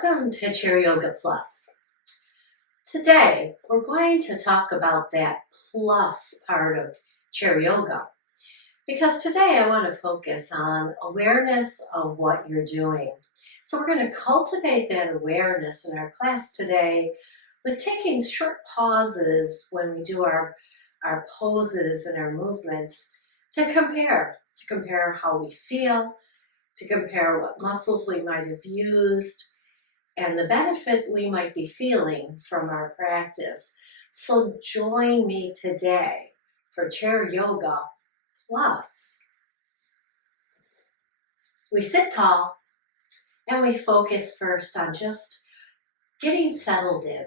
Welcome to Chair Yoga Plus. Today, we're going to talk about that plus part of chair yoga because today I want to focus on awareness of what you're doing. So we're going to cultivate that awareness in our class today with taking short pauses when we do our poses and our movements to compare how we feel, to compare what muscles we might have used, and the benefit we might be feeling from our practice. So join me today for Chair Yoga Plus. We sit tall and we focus first on just getting settled in,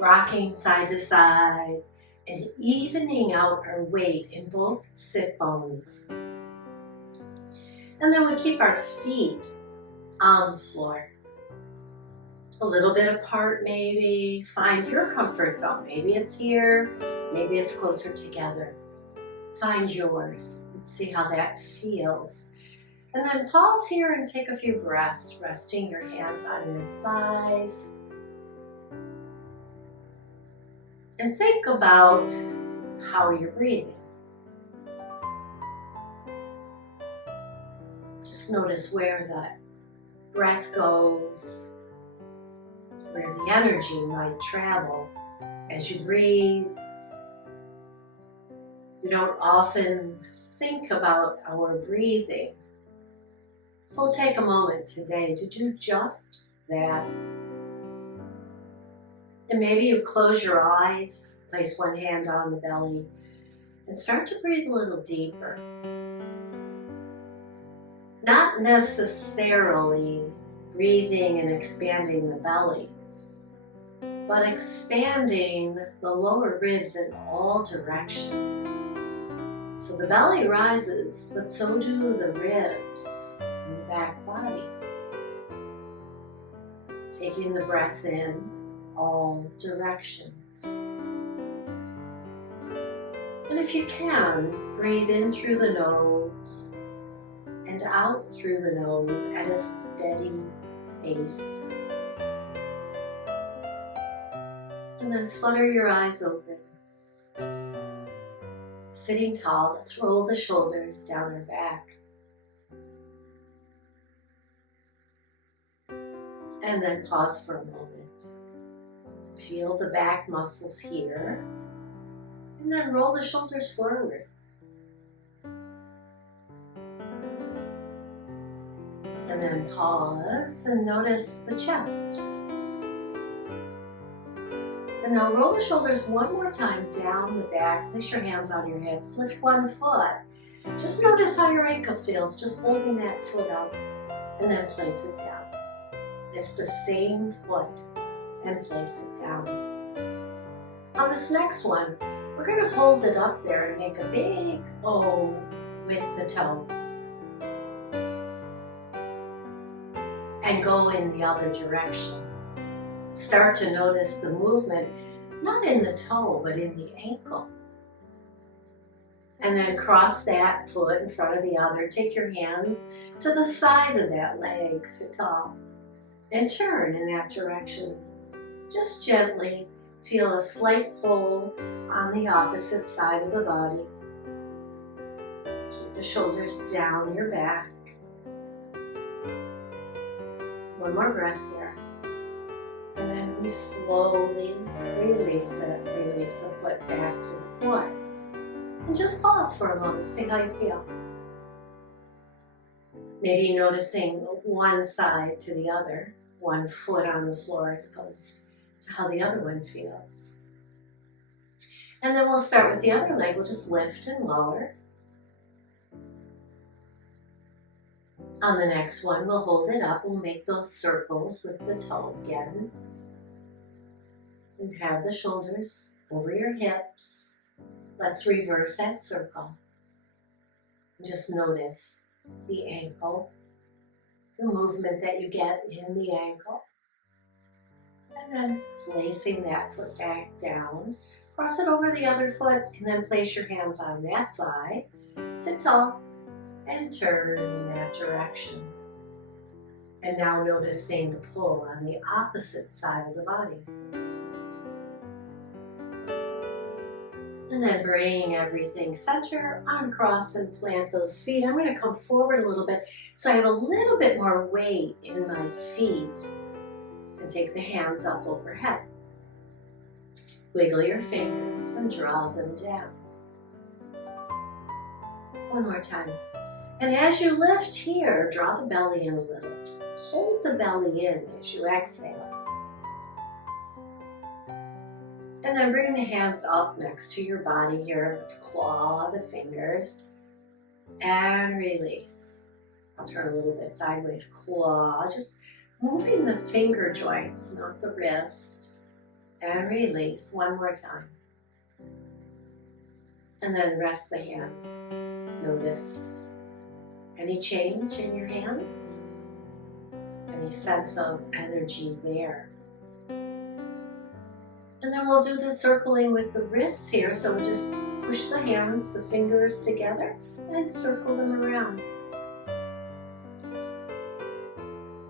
rocking side to side and evening out our weight in both sit bones. And then we keep our feet on the floor. A little bit apart maybe. Find your comfort zone. Maybe it's here, maybe it's closer together. Find yours and see how that feels. And then pause here and take a few breaths, resting your hands on your thighs. And think about how you're breathing. Just notice where the breath goes, where the energy might travel as you breathe. We don't often think about our breathing. So we'll take a moment today to do just that. And maybe you close your eyes, place one hand on the belly, and start to breathe a little deeper. Not necessarily breathing and expanding the belly, but expanding the lower ribs in all directions. So the belly rises, but so do the ribs and the back body. Taking the breath in all directions. And if you can, breathe in through the nose and out through the nose at a steady pace. And then flutter your eyes open. Sitting tall, let's roll the shoulders down our back. And then pause for a moment. Feel the back muscles here. And then roll the shoulders forward. And then pause and notice the chest. And now roll the shoulders one more time down the back. Place your hands on your hips. Lift one foot. Just notice how your ankle feels, just holding that foot up. And then place it down. Lift the same foot and place it down. On this next one, we're going to hold it up there and make a big O with the toe. And go in the other direction. Start to notice the movement, not in the toe, but in the ankle. And then cross that foot in front of the other. Take your hands to the side of that leg, sit tall, and turn in that direction. Just gently feel a slight pull on the opposite side of the body. Keep the shoulders down your back. One more breath here. And then we slowly release it. Release the foot back to the floor. And just pause for a moment, see how you feel. Maybe noticing one side to the other, one foot on the floor as opposed to how the other one feels. And then we'll start with the other leg. We'll just lift and lower. On the next one, we'll hold it up. We'll make those circles with the toe again. And have the shoulders over your hips. Let's reverse that circle. Just notice the ankle, the movement that you get in the ankle. And then placing that foot back down. Cross it over the other foot and then place your hands on that thigh. Sit tall and turn in that direction. And now noticing the pull on the opposite side of the body. And then bring everything center, uncross and plant those feet. I'm going to come forward a little bit so I have a little bit more weight in my feet. And take the hands up overhead. Wiggle your fingers and draw them down. One more time. And as you lift here, draw the belly in a little. Hold the belly in as you exhale. And then bring the hands up next to your body here. Let's claw the fingers and release. I'll turn a little bit sideways. Claw, just moving the finger joints, not the wrist. And release one more time. And then rest the hands. Notice any change in your hands, any sense of energy there. And then we'll do the circling with the wrists here. So we'll just push the hands, the fingers together and circle them around.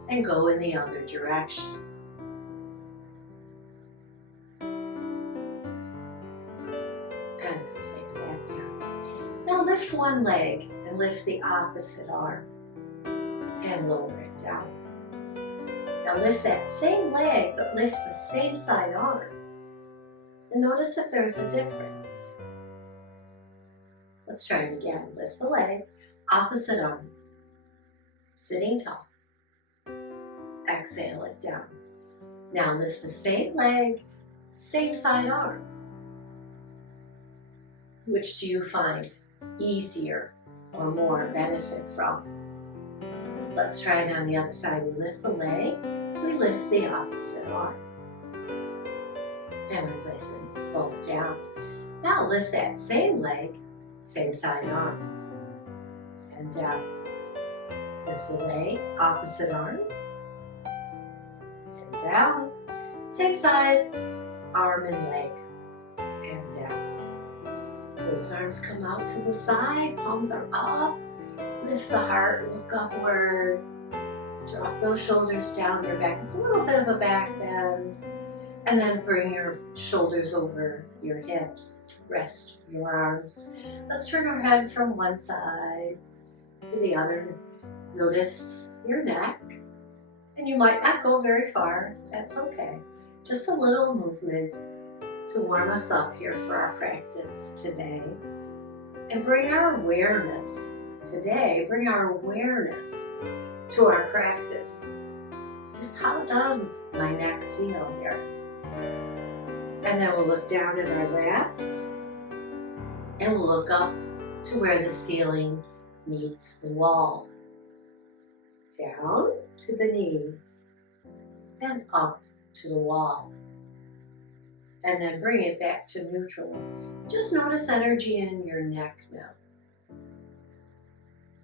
And go in the other direction. And place that down. Now lift one leg and lift the opposite arm and lower it down. Now lift that same leg, but lift the same side arm. And notice if there's a difference. Let's try it again. Lift the leg, opposite arm, sitting tall. Exhale it down. Now lift the same leg, same side arm. Which do you find easier or more benefit from? Let's try it on the other side. We lift the leg, we lift the opposite arm. And we place them both down. Now lift that same leg, same side arm. And down. Lift the leg, opposite arm. And down. Same side, arm and leg. And down. Those arms come out to the side, palms are up. Lift the heart, look upward. Drop those shoulders down your back. It's a little bit of a back bend. And then bring your shoulders over your hips. Rest your arms. Let's turn our head from one side to the other. Notice your neck. And you might not go very far. That's okay. Just a little movement to warm us up here for our practice today. And bring our awareness today. Bring our awareness to our practice. Just how does my neck feel here? And then we'll look down at our lap and we'll look up to where the ceiling meets the wall. Down to the knees and up to the wall. And then bring it back to neutral. Just notice energy in your neck now.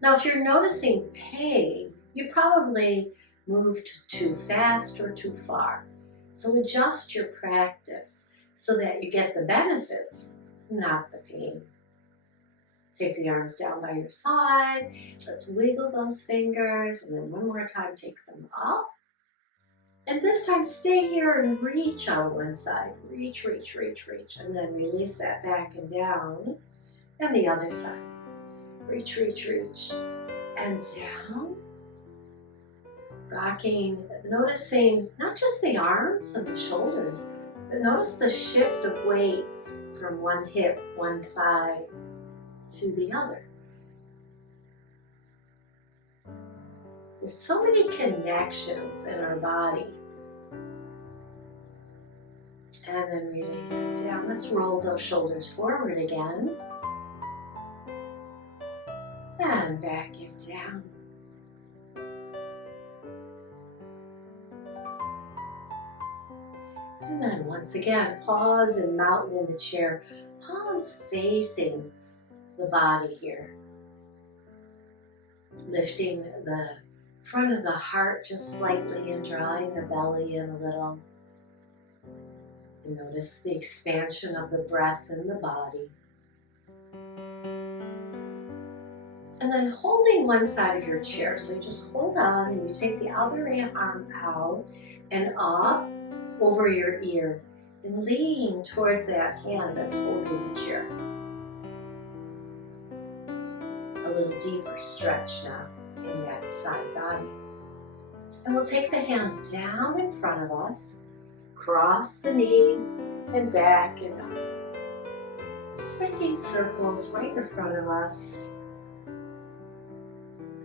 Now if you're noticing pain, you probably moved too fast or too far. So adjust your practice so that you get the benefits, not the pain. Take the arms down by your side. Let's wiggle those fingers. And then one more time, take them up. And this time, stay here and reach on one side. Reach, reach, reach, reach. And then release that back and down. And the other side. Reach, reach, reach. And down. Rocking, noticing not just the arms and the shoulders, but notice the shift of weight from one hip, one thigh to the other. There's so many connections in our body. And then release it down. Let's roll those shoulders forward again. And back it down. And then once again, pause and mountain in the chair. Palms facing the body here. Lifting the front of the heart just slightly and drawing the belly in a little. And notice the expansion of the breath in the body. And then holding one side of your chair. So you just hold on and you take the other arm out and up over your ear and lean towards that hand that's holding the chair. A little deeper stretch now in that side body. And we'll take the hand down in front of us, cross the knees and back and up. Just making circles right in front of us.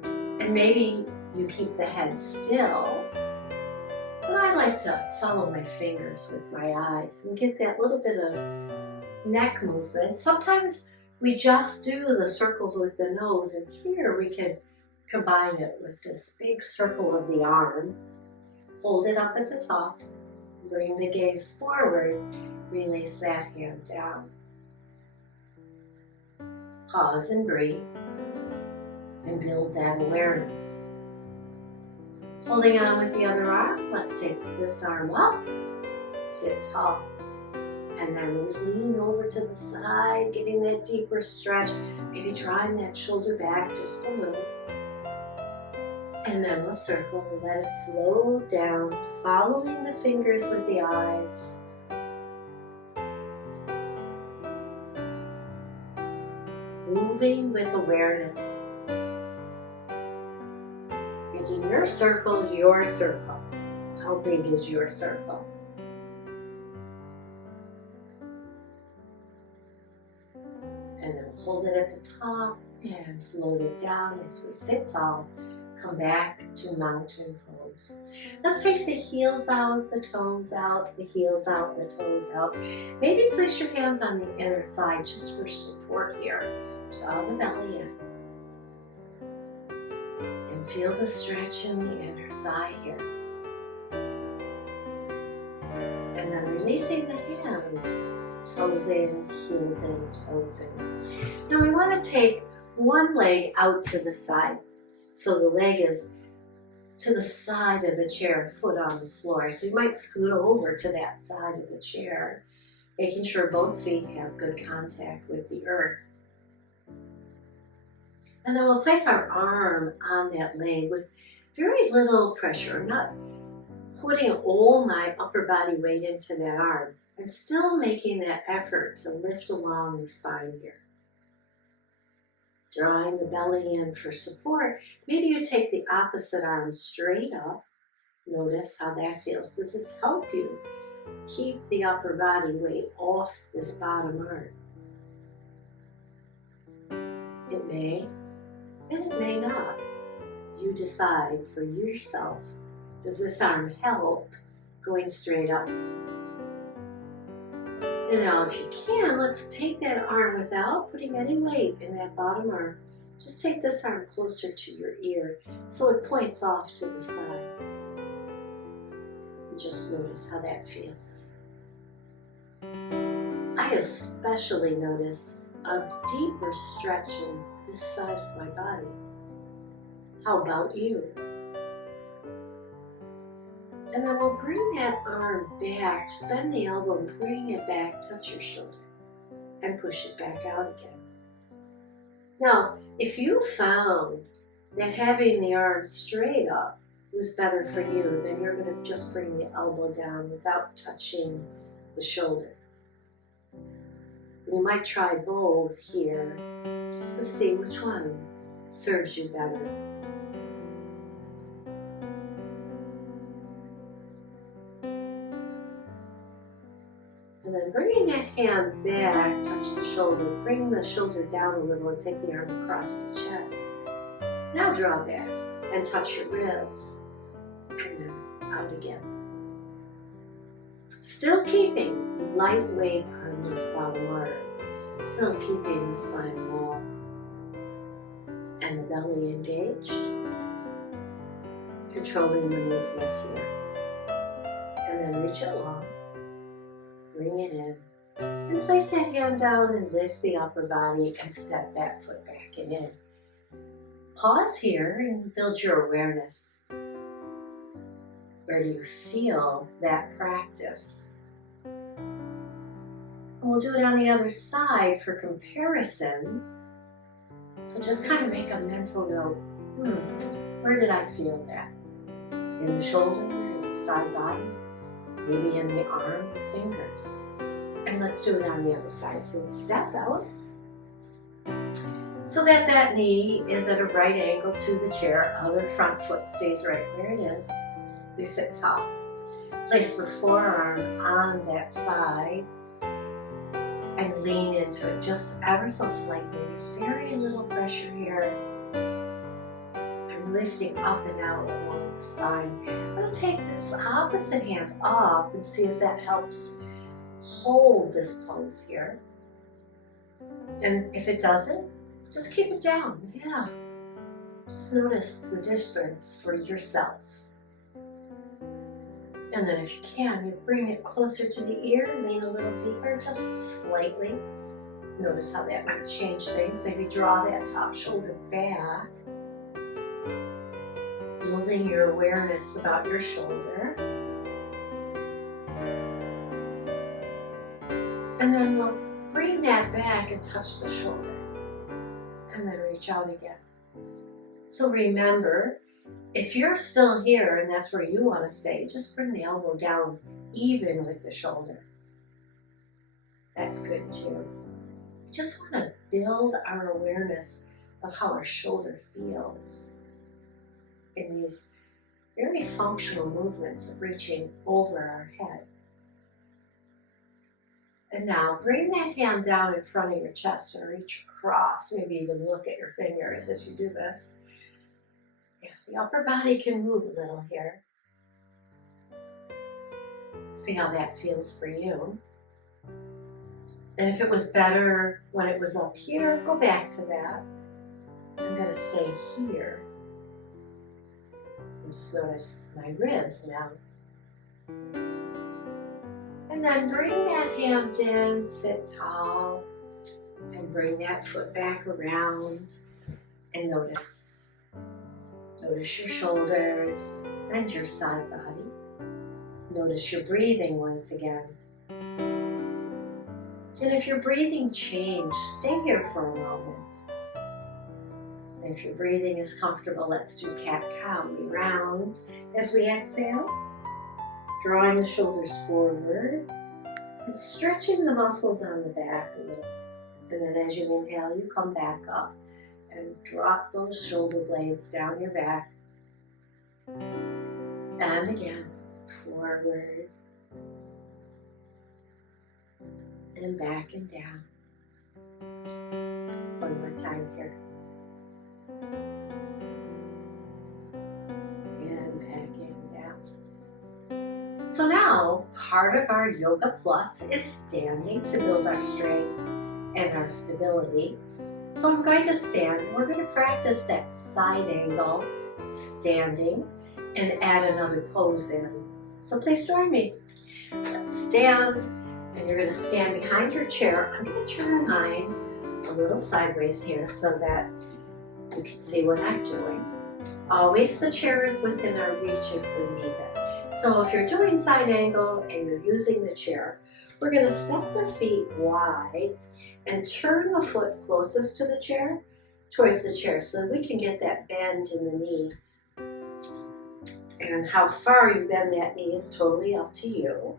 And maybe you keep the head still, but I like to follow my fingers with my eyes and get that little bit of neck movement. Sometimes we just do the circles with the nose, and here we can combine it with this big circle of the arm. Hold it up at the top, bring the gaze forward, release that hand down. Pause and breathe. And build that awareness. Holding on with the other arm, let's take this arm up, sit tall, and then lean over to the side, getting that deeper stretch, maybe drawing that shoulder back just a little. And then we'll circle and let it flow down, following the fingers with the eyes. Moving with awareness. Making your circle your circle. How big is your circle? And then we'll hold it at the top and float it down as we sit tall. Come back to mountain pose. Let's take the heels out, the toes out, the heels out, the toes out. Maybe place your hands on the inner thigh just for support here. Draw the belly in. And feel the stretch in the inner thigh here. And then releasing the hands, toes in, heels in, toes in. Now we want to take one leg out to the side. So the leg is to the side of the chair, foot on the floor. So you might scoot over to that side of the chair, making sure both feet have good contact with the earth. And then we'll place our arm on that leg with very little pressure. I'm not putting all my upper body weight into that arm. I'm still making that effort to lift along the spine here. Drawing the belly in for support. Maybe you take the opposite arm straight up. Notice how that feels. Does this help you keep the upper body weight off this bottom arm? It may, and it may not. You decide for yourself. Does this arm help going straight up? And now if you can, let's take that arm without putting any weight in that bottom arm. Just take this arm closer to your ear so it points off to the side. And just notice how that feels. I especially notice a deeper stretch in this side of my body. How about you? And then we'll bring that arm back, just bend the elbow and bring it back, touch your shoulder, and push it back out again. Now, if you found that having the arm straight up was better for you, then you're going to just bring the elbow down without touching the shoulder. You might try both here, just to see which one serves you better. And then bringing that hand back, touch the shoulder, bring the shoulder down a little and take the arm across the chest. Now draw back and touch your ribs and then out again. Still keeping light weight on this bottom arm, still keeping the spine long and the belly engaged, controlling the movement here. And then reach it long. Bring it in, and place that hand down and lift the upper body and step that foot back and in. Pause here and build your awareness. Where do you feel that practice? And we'll do it on the other side for comparison. So just kind of make a mental note. Where did I feel that? In the shoulder, in the side body, maybe in the arm or fingers. And let's do it on the other side. So step out so that that knee is at a right angle to the chair. Other front foot stays right where it is. We sit tall. Place the forearm on that thigh and lean into it just ever so slightly. There's very little pressure here. I'm lifting up and out along the spine. I'm going to take this opposite hand up and see if that helps hold this pose here. And if it doesn't, just keep it down. Yeah. Just notice the difference for yourself. And then if you can, you bring it closer to the ear, lean a little deeper, just slightly. Notice how that might change things. Maybe draw that top shoulder back. Building your awareness about your shoulder. And then we'll bring that back and touch the shoulder. And then reach out again. So remember, if you're still here and that's where you want to stay, just bring the elbow down even with the shoulder. That's good too. We just want to build our awareness of how our shoulder feels in these very functional movements of reaching over our head. And now bring that hand down in front of your chest and reach across. Maybe even look at your fingers as you do this. Yeah, the upper body can move a little here. See how that feels for you. And if it was better when it was up here, go back to that. I'm going to stay here. And just notice my ribs now. And then bring that hand in, sit tall, and bring that foot back around and notice. Notice your shoulders and your side body. Notice your breathing once again. And if your breathing changed, stay here for a moment. And if your breathing is comfortable, let's do cat-cow. We round as we exhale. Drawing the shoulders forward and stretching the muscles on the back a little. And then as you inhale, you come back up and drop those shoulder blades down your back. And again, forward and back and down. One more time here. So now, part of our Yoga Plus is standing to build our strength and our stability. So I'm going to stand. We're going to practice that side angle, standing, and add another pose in. So please join me. Let's stand, and you're going to stand behind your chair. I'm going to turn mine a little sideways here so that you can see what I'm doing. Always the chair is within our reach if we need it. So if you're doing side angle and you're using the chair, we're going to step the feet wide and turn the foot closest to the chair towards the chair so that we can get that bend in the knee. And how far you bend that knee is totally up to you.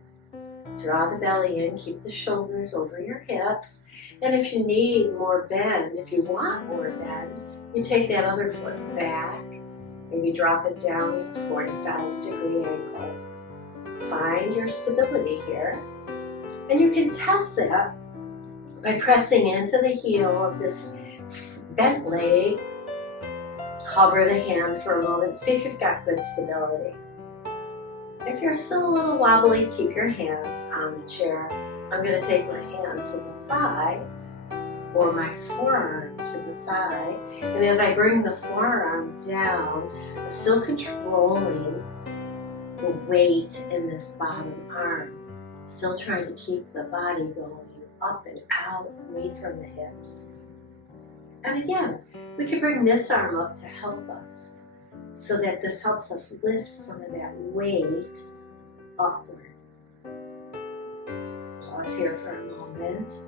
Draw the belly in, keep the shoulders over your hips. And if you need more bend, if you want more bend, you take that other foot back. Maybe drop it down at a 45-degree angle. Find your stability here. And you can test that by pressing into the heel of this bent leg. Hover the hand for a moment. See if you've got good stability. If you're still a little wobbly, keep your hand on the chair. I'm going to take my hand to the thigh or my forearm to the thigh. And as I bring the forearm down, I'm still controlling the weight in this bottom arm. Still trying to keep the body going up and out, away from the hips. And again, we can bring this arm up to help us so that this helps us lift some of that weight upward. Pause here for a moment.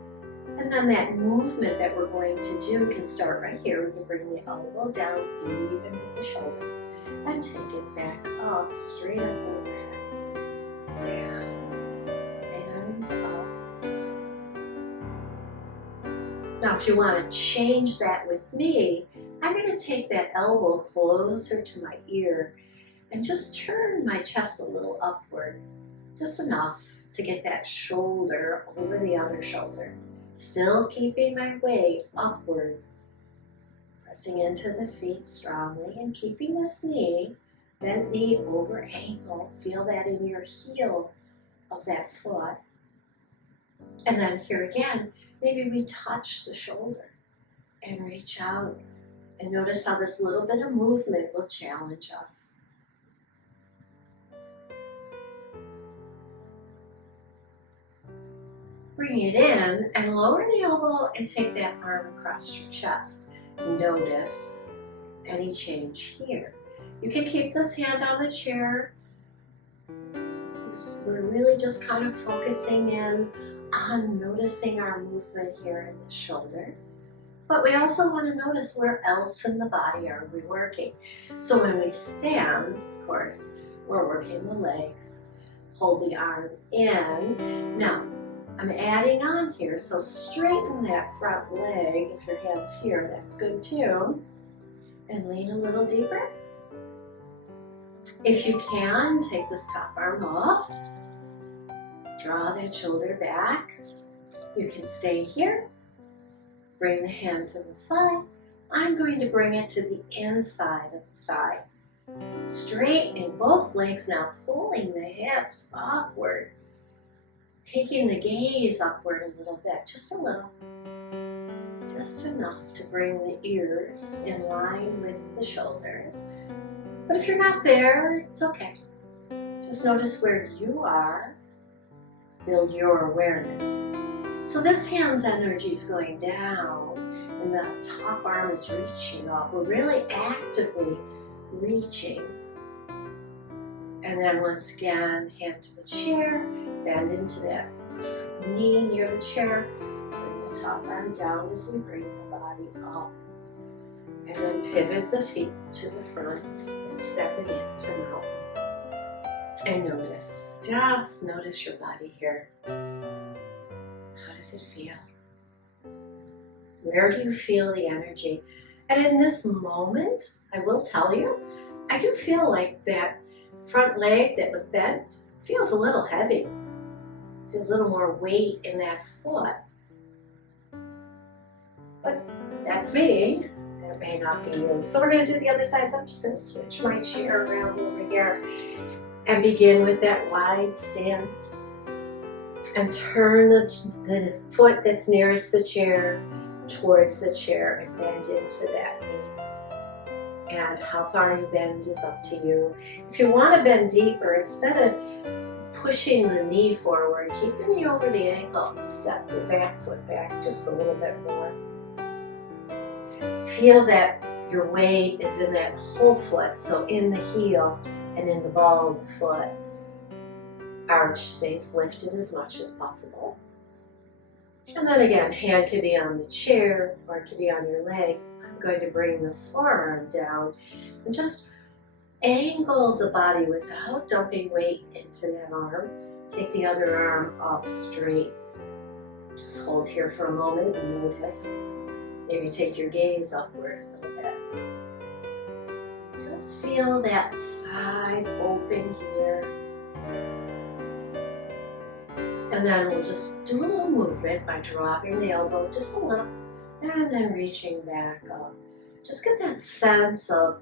And then that movement that we're going to do can start right here. We can bring the elbow down even with the shoulder and take it back up, straight up overhead, down and up. Now if you want to change that with me, I'm going to take that elbow closer to my ear and just turn my chest a little upward, just enough to get that shoulder over the other shoulder. Still keeping my weight upward, pressing into the feet strongly and keeping this knee, bent knee over ankle. Feel that in your heel of that foot. And then here again, maybe we touch the shoulder and reach out and notice how this little bit of movement will challenge us. Bring it in and lower the elbow and take that arm across your chest. Notice any change here. You can keep this hand on the chair. We're really just kind of focusing in on noticing our movement here in the shoulder. But we also want to notice where else in the body are we working. So when we stand, of course, we're working the legs. Hold the arm in. Now, I'm adding on here, so straighten that front leg. If your hand's here, that's good too. And lean a little deeper. If you can, take this top arm up. Draw that shoulder back. You can stay here. Bring the hand to the thigh. I'm going to bring it to the inside of the thigh. Straightening both legs now, pulling the hips upward. Taking the gaze upward a little bit, just a little. Just enough to bring the ears in line with the shoulders. But if you're not there, it's okay. Just notice where you are. Build your awareness. So this hand's energy is going down and the top arm is reaching up. We're really actively reaching. And then once again, hand to the chair, bend into that knee near the chair, bring the top arm down as we bring the body up. And then pivot the feet to the front and step it into mountain. And notice, just notice your body here. How does it feel? Where do you feel the energy? And in this moment, I will tell you, I do feel like that front leg that was bent feels a little heavy. Feels a little more weight in that foot. But that's me. That may not be you. So we're going to do the other side. So I'm just going to switch my chair around over here and begin with that wide stance. And turn the foot that's nearest the chair towards the chair and bend into that knee. And how far you bend is up to you. If you want to bend deeper, instead of pushing the knee forward, keep the knee over the ankle and step your back foot back just a little bit more. Feel that your weight is in that whole foot, so in the heel and in the ball of the foot. Arch stays lifted as much as possible. And then again, hand can be on the chair or it can be on your leg. I'm going to bring the forearm down and just angle the body without dumping weight into that arm. Take the other arm up straight. Just hold here for a moment and notice. Maybe take your gaze upward a little bit. Just feel that side open here. And then we'll just do a little movement by dropping the elbow just a little and then reaching back up. Just get that sense of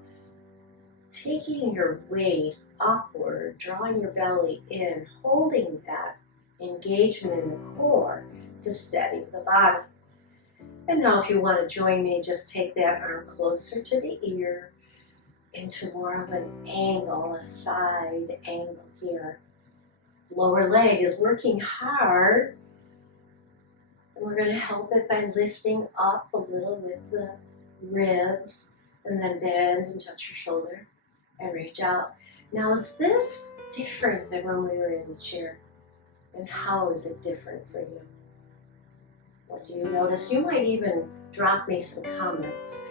taking your weight upward, drawing your belly in, holding that engagement in the core to steady the body. And now if you want to join me, just take that arm closer to the ear into more of an angle, a side angle here. Lower leg is working hard. And we're going to help it by lifting up a little with the ribs and then bend and touch your shoulder and reach out. Now is this different than when we were in the chair? And how is it different for you? What do you notice? You might even drop me some comments.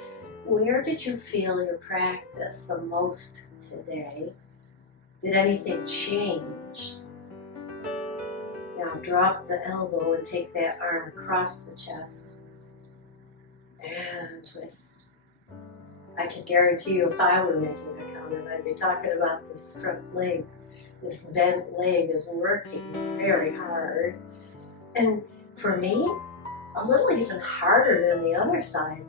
Where did you feel your practice the most today? Did anything change? Now drop the elbow and take that arm across the chest and twist. I can guarantee you if I were making a comment, I'd be talking about this front leg. This bent leg is working very hard. And for me, a little even harder than the other side.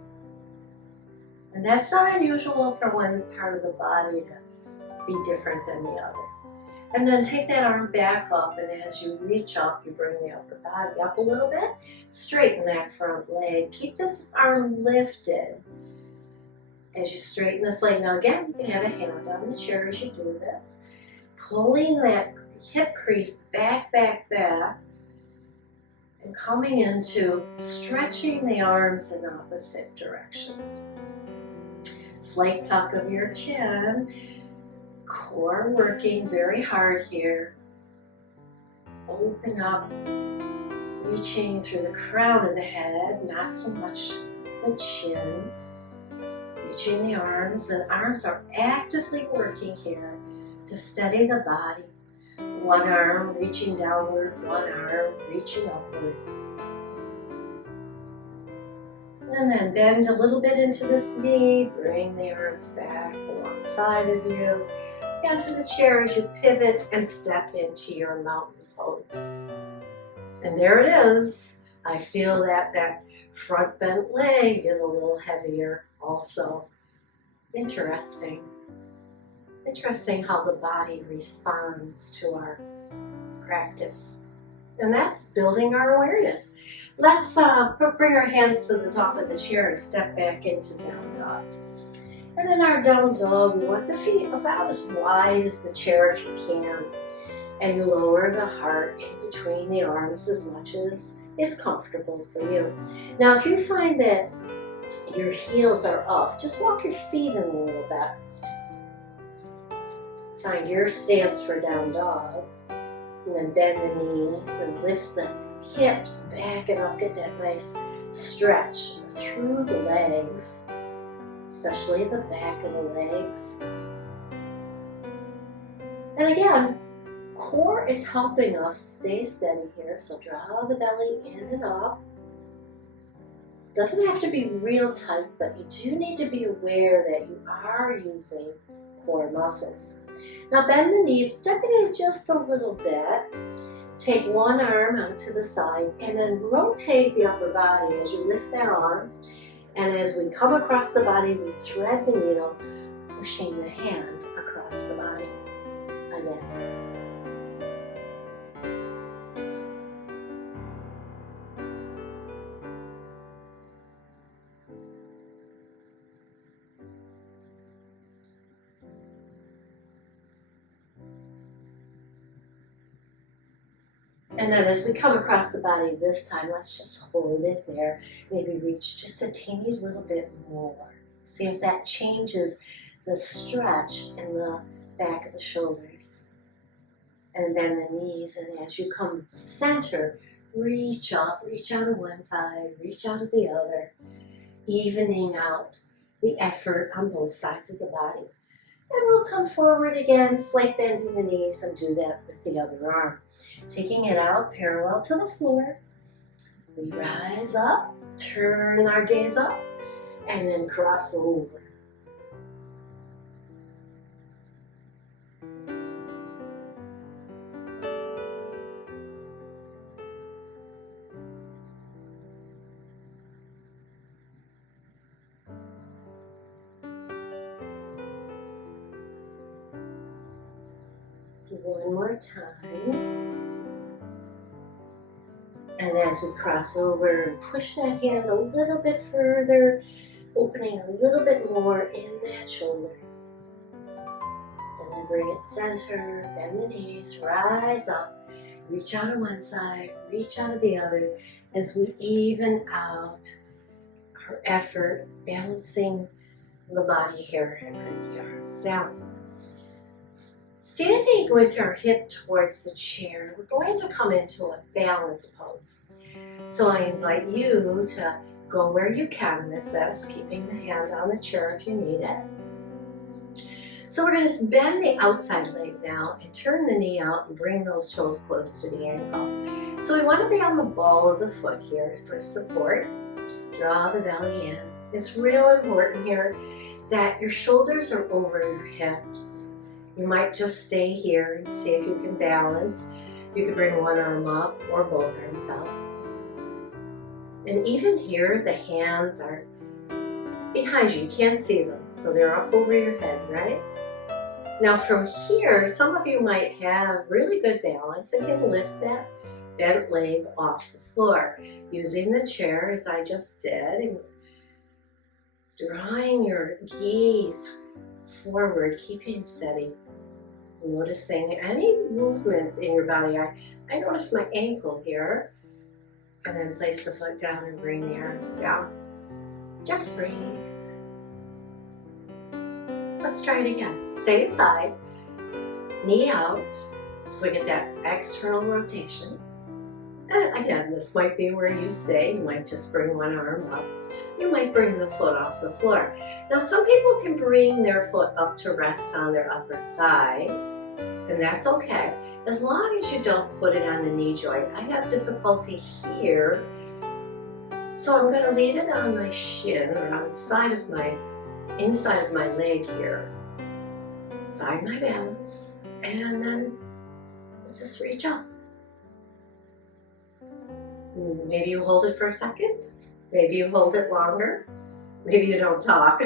And that's not unusual for one part of the body to be different than the other. And then take that arm back up, and as you reach up, you bring the upper body up a little bit. Straighten that front leg. Keep this arm lifted as you straighten this leg. Now again, you can have a hand on the chair as you do this. Pulling that hip crease back, back, back. And coming into stretching the arms in opposite directions. Slight tuck of your chin. Core working very hard here. Open up, reaching through the crown of the head, not so much the chin. Reaching the arms. The arms are actively working here to steady the body. One arm reaching downward, one arm reaching upward. And then bend a little bit into this knee, bring the arms back alongside of you, and to the chair as you pivot and step into your mountain pose. And there it is. I feel that that front bent leg is a little heavier also. Interesting. Interesting how the body responds to our practice. And that's building our awareness. Let's bring our hands to the top of the chair and step back into down dog. And in our down dog, we want the feet about as wide as the chair if you can. And you lower the heart in between the arms as much as is comfortable for you. Now, if you find that your heels are up, just walk your feet in a little bit. Find your stance for down dog. And then bend the knees and lift the hips back and up. Get that nice stretch through the legs, especially the back of the legs. And again, core is helping us stay steady here. So draw the belly in and up. Doesn't have to be real tight, but you do need to be aware that you are using core muscles. Now bend the knees, step it in just a little bit. Take one arm out to the side and then rotate the upper body as you lift that arm. And as we come across the body, we thread the needle, pushing the hand across the body. Again. And then as we come across the body this time, let's just hold it there. Maybe reach just a teeny little bit more. See if that changes the stretch in the back of the shoulders. And bend the knees, and as you come center, reach up, reach out of one side, reach out of the other, evening out the effort on both sides of the body. And we'll come forward again, slight bend in the knees, and do that with the other arm. Taking it out parallel to the floor, we rise up, turn our gaze up, and then cross over. One more time. And as we cross over and push that hand a little bit further, opening a little bit more in that shoulder. And then bring it center, bend the knees, rise up, reach out to one side, reach out to the other as we even out our effort, balancing the body here and bring the arms down. Standing with our hip towards the chair, we're going to come into a balance pose. So I invite you to go where you can with this, keeping the hand on the chair if you need it. So we're going to bend the outside leg now and turn the knee out and bring those toes close to the ankle. So we want to be on the ball of the foot here for support. Draw the belly in. It's real important here that your shoulders are over your hips. You might just stay here and see if you can balance. You can bring one arm up or both arms out. And even here, the hands are behind you. You can't see them, so they're up over your head, right? Now from here, some of you might have really good balance and can lift that bent leg off the floor using the chair as I just did, and drawing your gaze forward, keeping steady. Noticing any movement in your body. I notice my ankle here, and then place the foot down and bring the arms down. Just breathe. Let's try it again. Same side, knee out, so we get that external rotation. And again, this might be where you stay. You might just bring one arm up. You might bring the foot off the floor. Now, some people can bring their foot up to rest on their upper thigh, and that's okay, as long as you don't put it on the knee joint. I have difficulty here, so I'm going to leave it on my shin or on the side of my, inside of my leg here. Find my balance, and then just reach up. Maybe you hold it for a second, maybe you hold it longer, maybe you don't talk.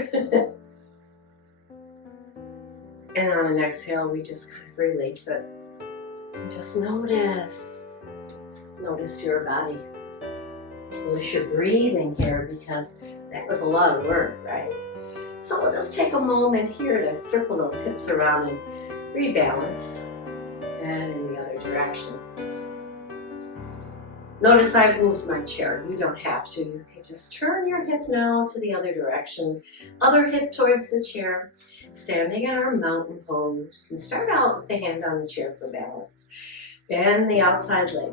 And on an exhale, we just kind of release it. And just notice your body. Notice your breathing here, because that was a lot of work, right? So we'll just take a moment here to circle those hips around and rebalance. And in the other direction. Notice I've moved my chair. You don't have to. You can just turn your hip now to the other direction. Other hip towards the chair. Standing in our mountain pose, and start out with the hand on the chair for balance. Bend the outside leg.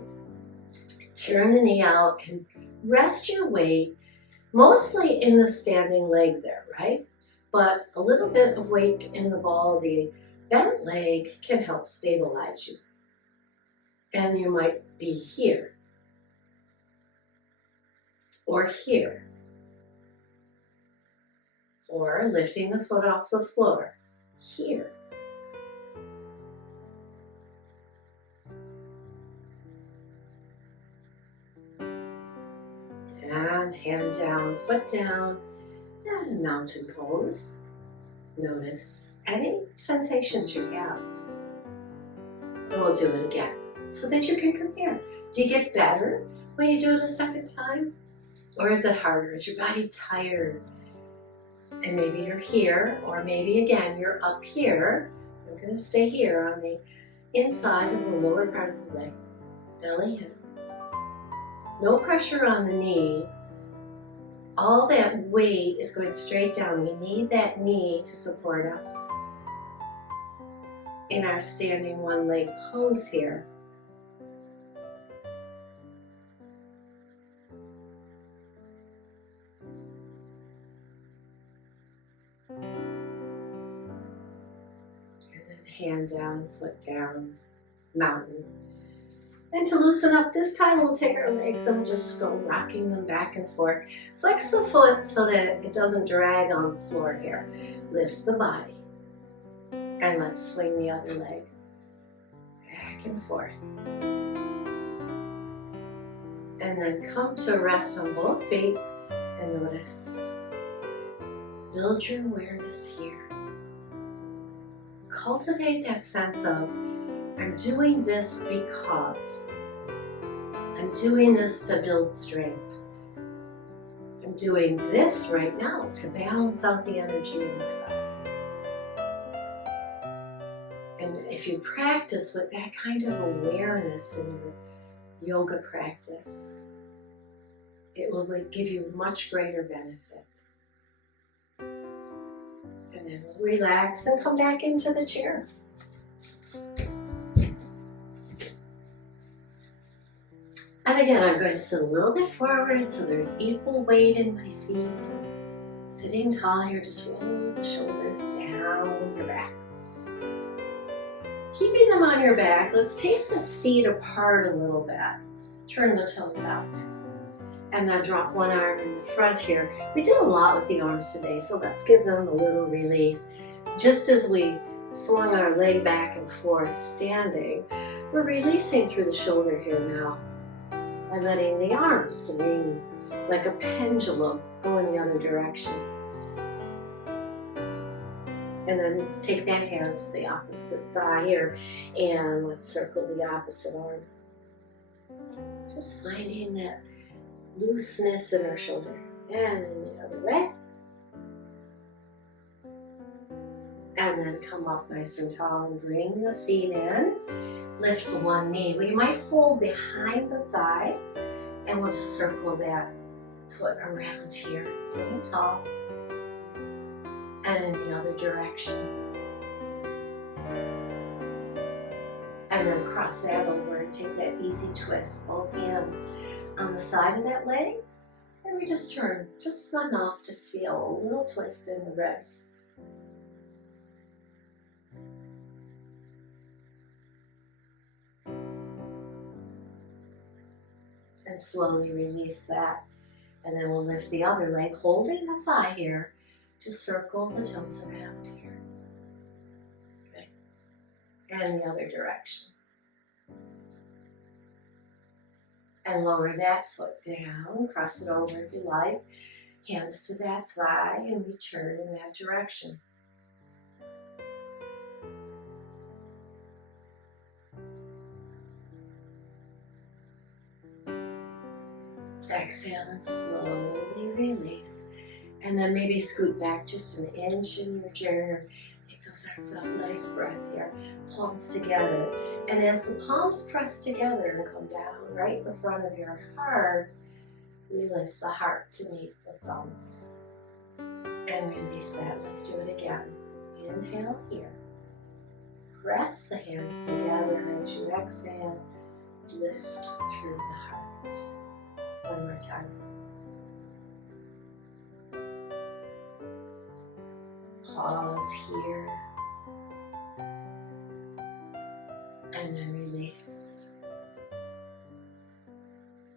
Turn the knee out and rest your weight mostly in the standing leg there, right? But a little bit of weight in the ball of the bent leg can help stabilize you. And you might be here or here, or lifting the foot off the floor here. And hand down, foot down, and mountain pose. Notice any sensations you have. And we'll do it again so that you can compare. Do you get better when you do it a second time? Or is it harder? Is your body tired? And maybe you're here, or maybe again you're up here. I'm going to stay here on the inside of the lower part of the leg. Belly in. No pressure on the knee. All that weight is going straight down. We need that knee to support us in our standing one leg pose here. Hand down, foot down, mountain. And to loosen up this time, we'll take our legs and we'll just go rocking them back and forth. Flex the foot so that it doesn't drag on the floor here. Lift the body. And let's swing the other leg back and forth. And then come to rest on both feet and notice. Build your awareness here. Cultivate that sense of, I'm doing this because. I'm doing this to build strength. I'm doing this right now to balance out the energy in my body. And if you practice with that kind of awareness in your yoga practice, it will give you much greater benefit. And then we'll relax and come back into the chair. And again, I'm going to sit a little bit forward so there's equal weight in my feet. Sitting tall here, just roll the shoulders down your back. Keeping them on your back, let's take the feet apart a little bit. Turn the toes out. And then drop one arm in the front here. We did a lot with the arms today, so let's give them a little relief. Just as we swung our leg back and forth standing, we're releasing through the shoulder here now by letting the arms swing like a pendulum, go in the other direction. And then take that hand to the opposite thigh here, and let's circle the opposite arm. Just finding that looseness in our shoulder. And in the other way. And then come up nice and tall and bring the feet in. Lift the one knee. Well, you might hold behind the thigh, and we'll just circle that foot around here, sitting tall. And in the other direction. And then cross that over and take that easy twist, both hands on the side of that leg. And we just turn just enough to feel a little twist in the ribs. And slowly release that. And then we'll lift the other leg, holding the thigh here. Just circle the toes around here. Good. And the other direction. And lower that foot down. Cross it over if you like. Hands to that thigh and return in that direction. Exhale and slowly release. And then maybe scoot back just an inch in your chair. Take those arms up, nice breath here. Palms together. And as the palms press together and come down right in front of your heart, we lift the heart to meet the thumbs. And release that. Let's do it again. Inhale here. Press the hands together as you exhale. Lift through the heart. One more time. Pause here. And then release.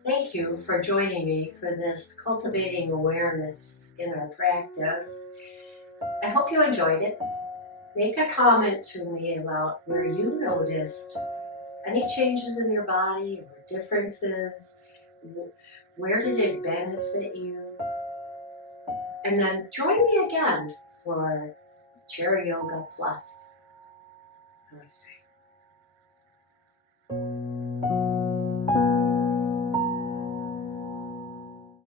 Thank you for joining me for this cultivating awareness in our practice. I hope you enjoyed it. Make a comment to me about where you noticed any changes in your body or differences. Where did it benefit you? And then join me again for Chair Yoga Plus. Namaste.